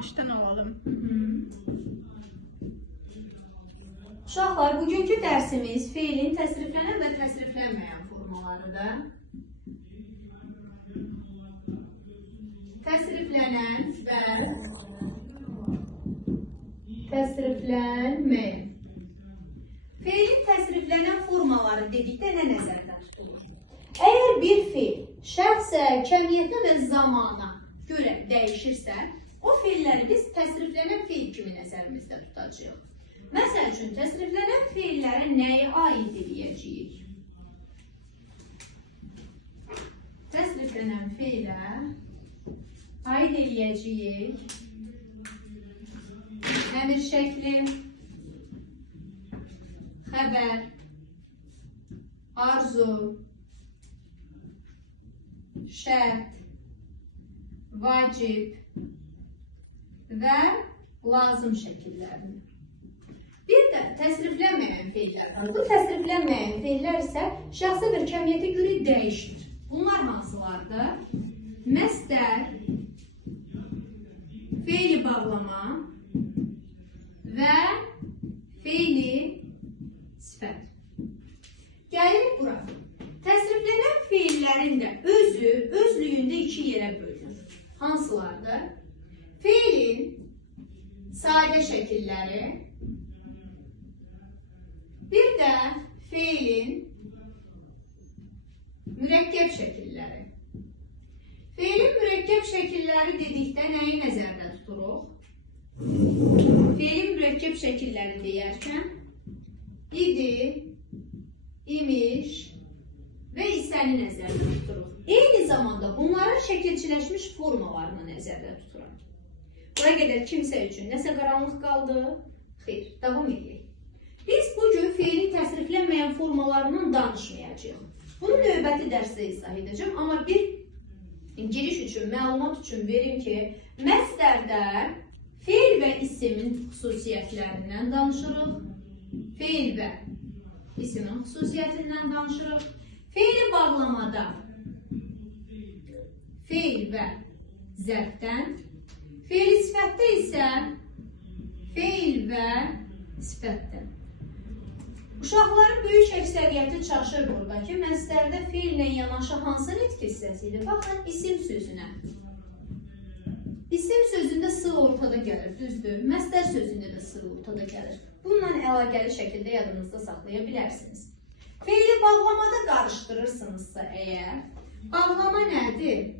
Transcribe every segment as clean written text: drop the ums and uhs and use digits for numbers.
baştan alalım. Uşaqlar, bugünkü dərsimiz feilin təsriflənən və təsriflənməyən formalarıdır. Təsriflənən və təsriflənməyən. Feilin təsriflənən formaları dedikdə nə nəzərdə tutulur? Əgər bir feil şəxsə, kəmiyyətə və zamana görə dəyişirsə, o feilləri biz təsriflənən feil kimi nəzərimizdə tutacağıq. Məsəl üçün, təsriflənən feillərə nəyi aid edəcəyik? Təsriflənən feilə aid edəcəyik əmr şəkli, xəbər, arzu, şərt, vacib və lazım şəkillərini. Bir də təsriflənməyən feillər var. Bu təsriflənməyən feillər isə şəxsə və kəmiyyətə görə dəyişir. Bunlar hansılardır? Məsdər, feili bağlama və feili sifət. Gəlirik bura. Təsriflənən feillərin də özlüyündə iki yerə bölünür. Hansılardır? Feilin sadə şəkilləri, bir də feilin mürəkkəb şəkilləri. Feilin mürəkkəb şəkilləri dedikdə nəyi nəzərdə tuturuq? Feilin mürəkkəb şəkilləri deyərkən idi, imiş və isəni nəzərdə tuturuq. Eyni zamanda bunların şəkilçiləşmiş formalarını nəzərdə tuturuq. Bura qədər kimsə üçün nəsə qaranlıq qaldı? Xeyr, davam edək. Biz bugün feilin təsriflənməyən formalarından danışmayacağıq. Bunu növbəti dərsdə izah edəcəm, amma bir giriş üçün, məlumat üçün verim ki, məsdərdə feil və isimin xüsusiyyətlərindən danışırıq, feil və isimin xüsusiyyətindən danışırıq, feili bağlamada feil və zərfdən, feili sifətdə isə feil və sifətdən. Uşaqların böyük əksəriyyəti çaşır burada ki, məsdərdə feillə yanaşı hansı nitq hissəsidir? Baxın, isim sözünə. İsim sözündə s ortada gəlir, düzdür. Məsdər sözündə də s ortada gəlir. Bununla əlaqəli şəkildə yadınızda saxlaya bilərsiniz. Feili bağlamada qarışdırırsınızsa əgər, bağlama nədir?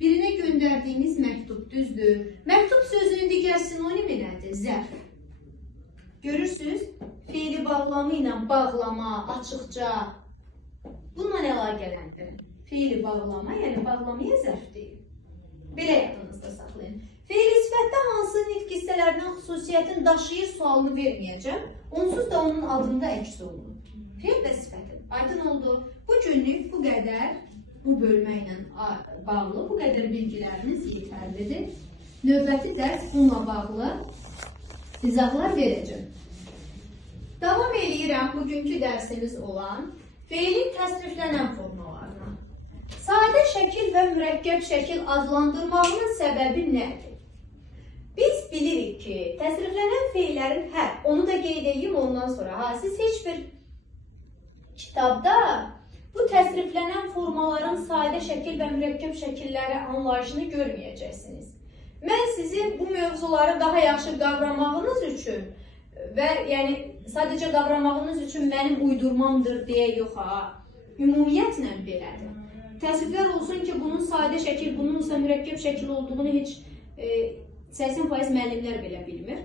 Birinə göndərdiyiniz məktub, düzdür. Məktub sözünün digər sinonimi nədir? Zərf. Görürsünüz, feili bağlamı ilə bağlama, açıqca, bununla əlaqələndirin. Feili bağlama, yəni bağlamaya zərf deyil. Belə yadınızda saxlayın. Feili sifətdə hansı nitq hissələrinin xüsusiyyətini daşıyır sualını verməyəcəm. Onsuz da onun adında əks olunur. Feil və sifətin. Aydın oldu. Bu günlük bu qədər, bu bölmə ilə bağlı, bu qədər bilgiləriniz yetərlidir. Növbəti dərs bununla bağlı izahlar verəcəm. Davam edirəm bugünkü dərsimiz olan feilin təsriflənən formalarına. Sadə şəkil və mürəkkəb şəkil adlandırmağının səbəbi nədir? Biz bilirik ki, təsriflənən feillərin, onu da qeyd edeyim ondan sonra, siz heç bir kitabda bu təsriflənən formaların sadə şəkil və mürəkkəb şəkilləri anlayışını görməyəcəksiniz. Mən sizin bu mövzuları daha yaxşı qavramağınız üçün və yəni sadəcə qavramağınız üçün mənim uydurmamdır deyə yox, ümumiyyətlə belədir. Təəssüflər olsun ki, bunun sadə şəkil, bunun isə mürəkkəb şəkil olduğunu heç 80% müəllimlər belə bilmir.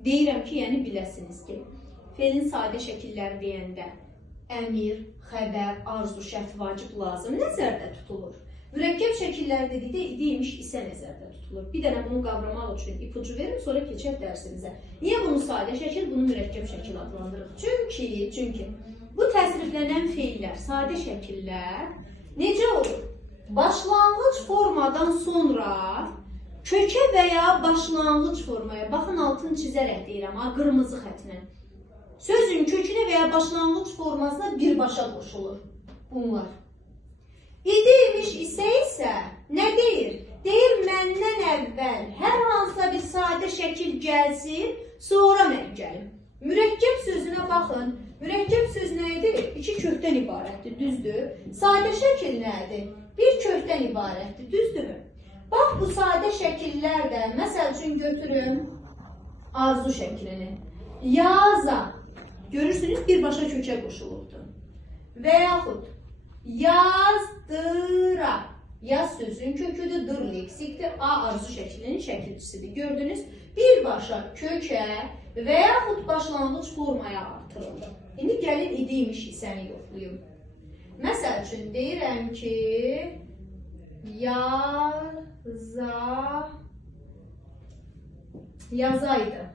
Deyirəm ki, yəni biləsiniz ki, feilin sadə şəkilləri deyəndə əmir, xəbər, arzu, şərt, vacib, lazım nəzərdə tutulur. Mürəkkəb şəkillər dedikdə imiş isə nəzərdə tutulur. Bir dənə bunu qavramaq üçün ipucu verim, sonra keçək dərsimizə. Niyə bunu sadə şəkil, bunu mürəkkəb şəkil adlandırırıq? Çünki bu təsriflənən feillər, sadə şəkillər necə olur? Başlanğıc formadan sonra kökə və ya başlanğıc formaya, baxın altını çizərək deyirəm, qırmızı xətlə. Sözün kökünə və ya başlanğıc formasına birbaşa qoşulur bunlar. İdi imiş isə nə deyir? Deyir, məndən əvvəl ibarətdir, düzdür? Sadə şəkil nədir? Bir kökdən ibarətdir, düzdürmü? Bax, bu sadə şəkillər də, məsəl üçün götürün arzu şəklini. Yaza, görürsünüz, birbaşa kökə qoşulubdur. Və yaxud yazdıra, yaz sözün köküdür, dır leksikdir, A arzu şəklinin şəkilçisidir. Gördünüz, birbaşa kökə və yaxud başlanğıc formaya artırıldı. İndi gəlin idiymiş hissəni yoxlayım. Məsəl üçün deyirəm ki, yazaydı.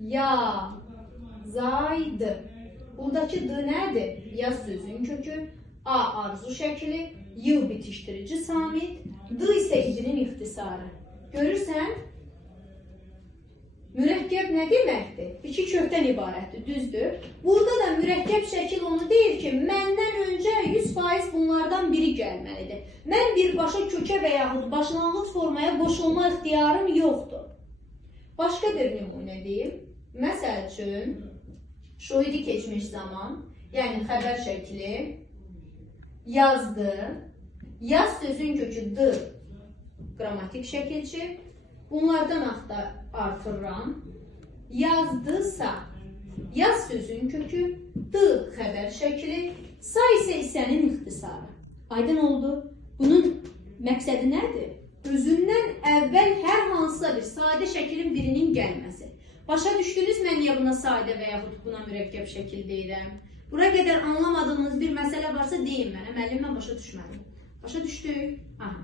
Yazaydı. Buradakı D nədir? Yaz sözün kökü, A arzu şəkli, Y bitişdirici samit, D isə idinin ixtisarı. Görürsən? Mürəkkəb nə deməkdir? İki kökdən ibarətdir, düzdür? Burada da mürəkkəb şəkil onu deyir ki, məndən öncə 100% bunlardan biri gəlməlidir. Mən birbaşa kökə və yaxud başlanğıc formaya qoşulma ixtiyarım yoxdur. Başqa bir nümunə deyim. Məsəl üçün, şahidi keçmiş zaman, yəni xəbər şəkli, yazdı, yaz sözün kökü D, qrammatik şəkilçi, bunlardan artırıram, yazdısa, yaz sözün kökü, D xəbər şəkli, sa isə hissənin ixtisarı. Aydın oldu. Bunun məqsədi nədir? Özündən əvvəl hər hansısa bir sadə şəklin birinin gəlməsi. Başa düşdünüz, mən niyə buna sadə və yaxud buna mürəkkəb şəkil deyirəm? Bura qədər anlamadığınız bir məsələ varsa deyin mənə, müəllim mən başa düşmədim. Başa düşdük? Aha.